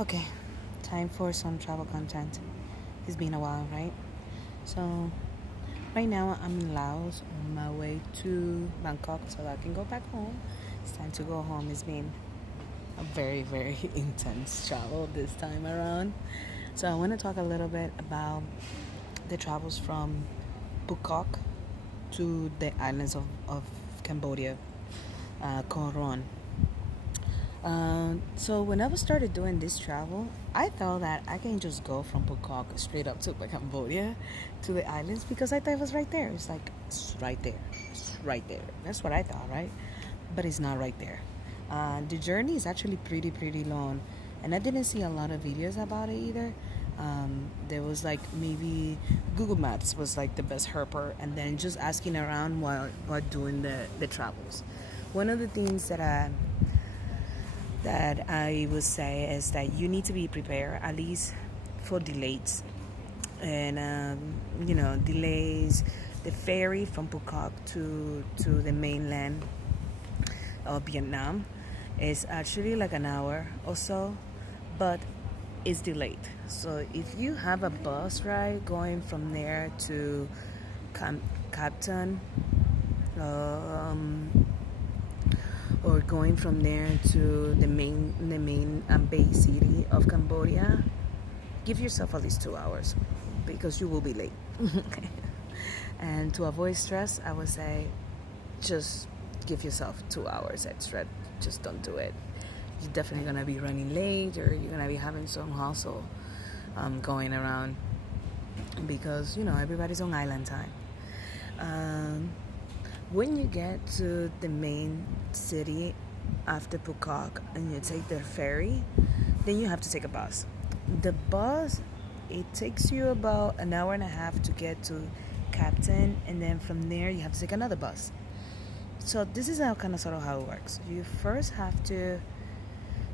Okay, time for some travel content. It's been a while, right? So, right now I'm in Laos on my way to Bangkok so I can go back home. It's time to go home. It's been a very, very intense travel this time around. So, I want to talk a little bit about the travels from Phu Quoc to the islands of Cambodia, Koh Rong. So when I was started doing this travel, I thought that I can just go from Phu Quoc straight up to Cambodia to the islands because I thought it was right there. It's like it's right there, it's right there. That's what I thought, right? But it's not right there. The journey is actually pretty long, and I didn't see a lot of videos about it either. There was like maybe Google Maps was like the best helper, and then just asking around while doing the travels. One of the things that I would say is that you need to be prepared at least for delays. And delays. The ferry from Phu Quoc to the mainland of Vietnam is actually like an hour or so, but it's delayed. So if you have a bus ride going from there to Captain, or going from there to the main base city of Cambodia, give yourself at least 2 hours because you will be late. And to avoid stress, I would say just give yourself 2 hours extra. Just don't do it. You're definitely gonna be running late, or you're gonna be having some hustle going around because everybody's on island time. When you get to the main city after Phu Quoc and you take the ferry, then you have to take a bus. The bus, it takes you about an hour and a half to get to Captain, and then from there you have to take another bus. So this is how kind of sort of how it works. You first have to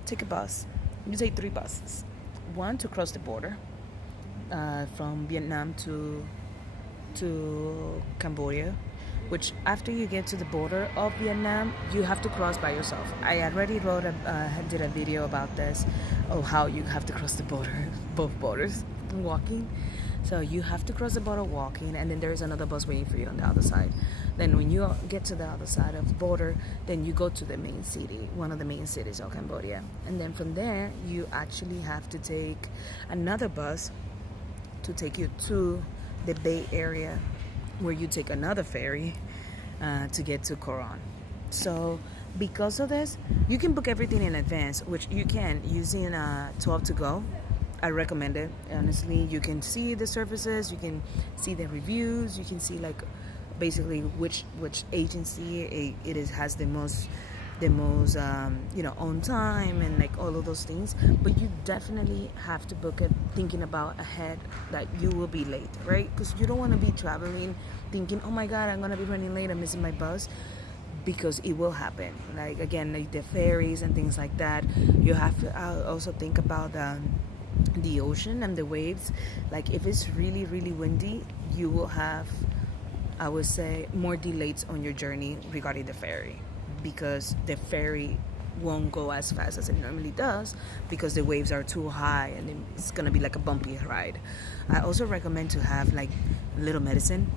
take a bus. You take 3 buses. One to cross the border from Vietnam to Cambodia, which after you get to the border of Vietnam, you have to cross by yourself. I already did a video about this, of how you have to cross the border, both borders, walking. So you have to cross the border walking, and then there is another bus waiting for you on the other side. Then when you get to the other side of the border, then you go to the main city, one of the main cities of Cambodia. And then from there, you actually have to take another bus to take you to the Bay Area, where you take another ferry to get to Koh Rong. So because of this, you can book everything in advance, which you can using 12 to go. I recommend it, honestly. You can see the services, you can see the reviews, you can see like basically which agency it is has the most on time and like all of those things. But you definitely have to book it thinking about ahead that you will be late, right? Because you don't want to be traveling thinking, oh my god, I'm gonna be running late, I'm missing my bus, because it will happen. Like again, like the ferries and things like that. You have to also think about the ocean and the waves. Like if it's really windy, you will have, I would say, more delays on your journey regarding the ferry, because the ferry won't go as fast as it normally does because the waves are too high, and it's gonna be like a bumpy ride. I also recommend to have like little medicine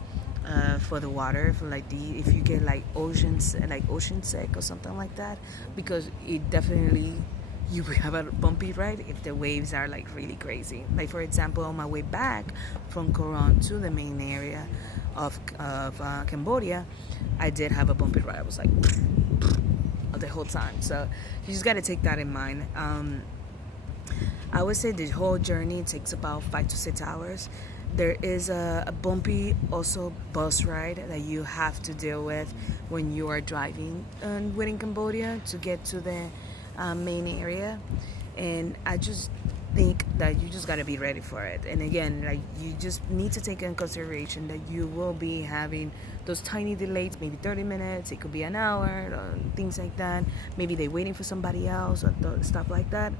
for the water, for like if you get like ocean sick or something like that, because it definitely, you will have a bumpy ride if the waves are like really crazy. Like for example, on my way back from Koh Rong to the main area of Cambodia, I did have a bumpy ride. I was like the whole time. So you just got to take that in mind. I would say the whole journey takes about 5 to 6 hours. There is a bumpy also bus ride that you have to deal with when you are driving within Cambodia to get to the main area, and I just think that you just got to be ready for it. And again, like you just need to take in consideration that you will be having those tiny delays, maybe 30 minutes, it could be an hour, or things like that. Maybe they're waiting for somebody else or stuff like that.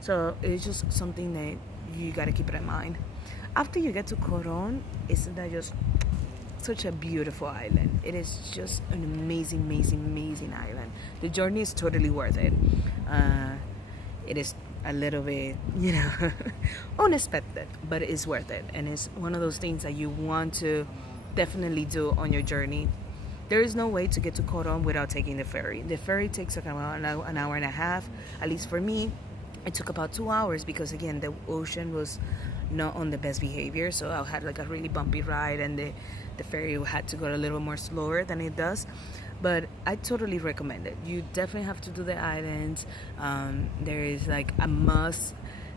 So it's just something that you got to keep it in mind. After you get to Koh Rong, isn't that just such a beautiful island? It is just an amazing island. The journey is totally worth it. It is a little bit, you know, unexpected, but it's worth it. And it's one of those things that you want to definitely do on your journey. There is no way to get to Koh Rong without taking the ferry. The ferry takes like about an hour and a half. At least for me, it took about 2 hours because again the ocean was not on the best behavior. So I had like a really bumpy ride, and the ferry had to go a little more slower than it does. But I totally recommend it. You definitely have to do the islands. There is like a must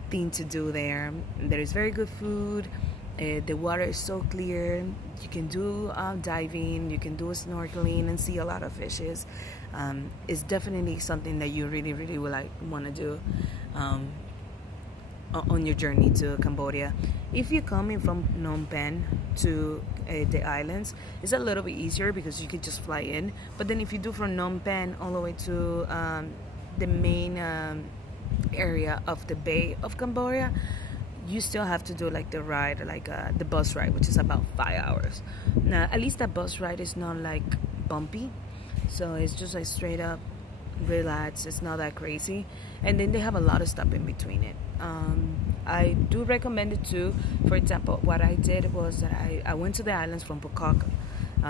thing to do there. There is very good food. The water is so clear. You can do diving, you can do snorkeling and see a lot of fishes. It's definitely something that you really, really would like want to do on your journey to Cambodia. If you're coming from Phnom Penh to the islands, it's a little bit easier because you could just fly in. But then if you do from Phnom Penh all the way to the main area of the Bay of Cambodia, you still have to do like the ride, like the bus ride, which is about 5 hours. Now, at least that bus ride is not like bumpy, so it's just like straight up, relax. It's not that crazy, and then they have a lot of stuff in between it. I do recommend it too. For example, what I did was that I went to the islands from Phu Quoc,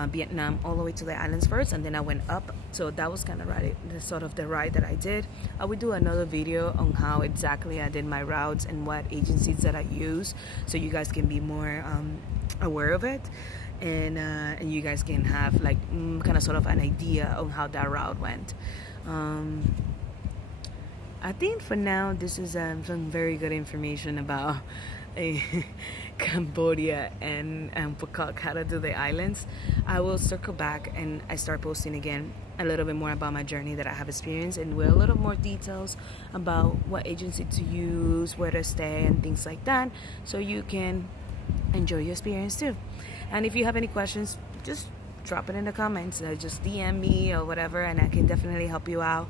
Vietnam, all the way to the islands first, and then I went up. So that was kind of right, the sort of the ride that I did. I would do another video on how exactly I did my routes and what agencies that I use, so you guys can be more aware of it, and you guys can have like kind of sort of an idea on how that route went. I think for now this is some very good information about Cambodia and Phu Quoc, how to do the islands. I will circle back and I start posting again a little bit more about my journey that I have experienced, and with a little more details about what agency to use, where to stay, and things like that, so you can enjoy your experience too. And if you have any questions, just drop it in the comments, just DM me or whatever, and I can definitely help you out.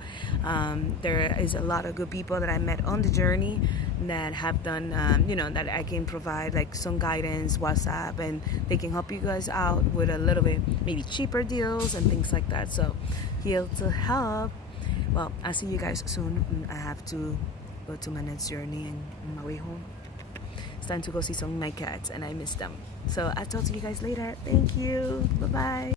There is a lot of good people that I met on the journey that have done, that I can provide like some guidance, WhatsApp, and they can help you guys out with a little bit maybe cheaper deals and things like that. So here to help. Well, I'll see you guys soon. I have to go to my next journey and on my way home. It's time to go see some of my cats and I miss them. So I'll talk to you guys later. Thank you. Bye-bye.